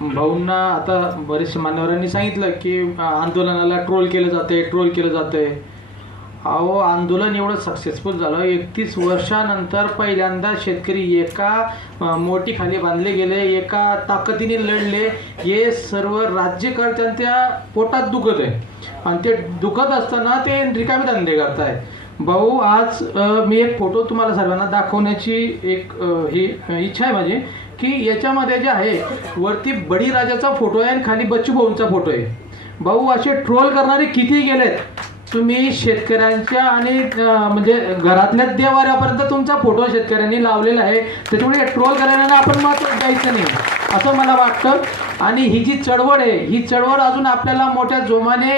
भाऊंना आता बरेचशे मान्यवरांनी सांगितलं की आंदोलनाला ट्रोल केलं जाते ट्रोल केलं जाते. अहो आंदोलन एवढं सक्सेसफुल झालं. एकतीस वर्षानंतर पहिल्यांदा शेतकरी एका मोठी खाली बांधले गेले एका ताकदीने लढले. हे सर्व राज्यकर्त्यांच्या पोटात दुखत आहे. आणि ते दुखत असताना ते रिकामी धंदे करताय. भाऊ आज मी एक फोटो तुम्हाला सर्वांना दाखवण्याची एक ही इच्छा आहे माझी. की याच्यामध्ये जे आहे वरती बळीराजाचा फोटो आहे आणि खाली बच्चू भाऊंचा फोटो आहे. भाऊ असे ट्रोल करणारे किती गेलेत तुम्ही शेतकऱ्यांच्या आणि म्हणजे घरातल्या देवाऱ्यापर्यंत तुमचा फोटो शेतकऱ्यांनी लावलेला आहे. त्याच्यामुळे ट्रोल करायला आपण मात्र द्यायचं नाही. असं मला वाटतं. आणि ही जी चळवळ आहे ही चळवळ अजून आपल्याला मोठ्या जोमाने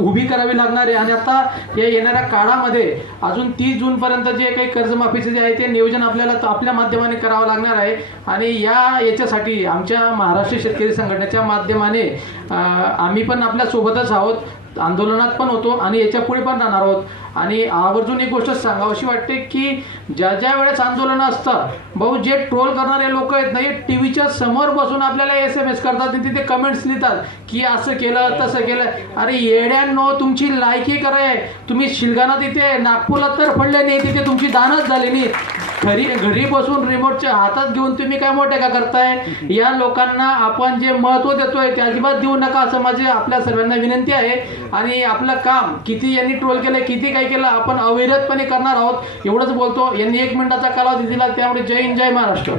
उभी करावी लागणार आहे. आणि आता या येणाऱ्या काळामध्ये अजून तीस जूनपर्यंत जे काही कर्जमाफीचे जे आहे ते नियोजन आपल्याला आपल्या माध्यमाने करावं लागणार आहे. आणि या याच्यासाठी आमच्या महाराष्ट्र शेतकरी संघटनेच्या माध्यमाने आम्ही पण आपल्या सोबतच आहोत. आंदोलनात पण होतो आणि याच्यापुढे पण राहणार आहोत. आणि आवर्जून एक गोष्ट सांगावीशी वाटते की ज्या ज्या वेळेस आंदोलनं असतात भाऊ जे ट्रोल करणारे लोक आहेत ना हे टी व्हीच्या समोर बसून आपल्याला एस एम एस करतात आणि तिथे कमेंट्स लिहितात की असं केलं तसं केलं. अरे येड्यांनो तुमची लायकी कराय तुम्ही शिलगाणा तिथे नागपूरला तर फडले नाही तिथे तुमची दानच झाली नाही. घरी घरी बसून रिमोटच्या हातात घेऊन तुम्ही काय मोठे का करताय? या लोकांना आपण जे महत्त्व देतोय ते अजिबात देऊ नका असं माझी आपल्या सर्वांना विनंती आहे. आणि आपलं काम किती यांनी ट्रोल केलं किती काय केलं आपण अविरतपणे करणार आहोत. एवढंच बोलतो. यांनी एक मिनिटाचा कालावधी दिला. त्यामुळे जय हिंद जय महाराष्ट्र.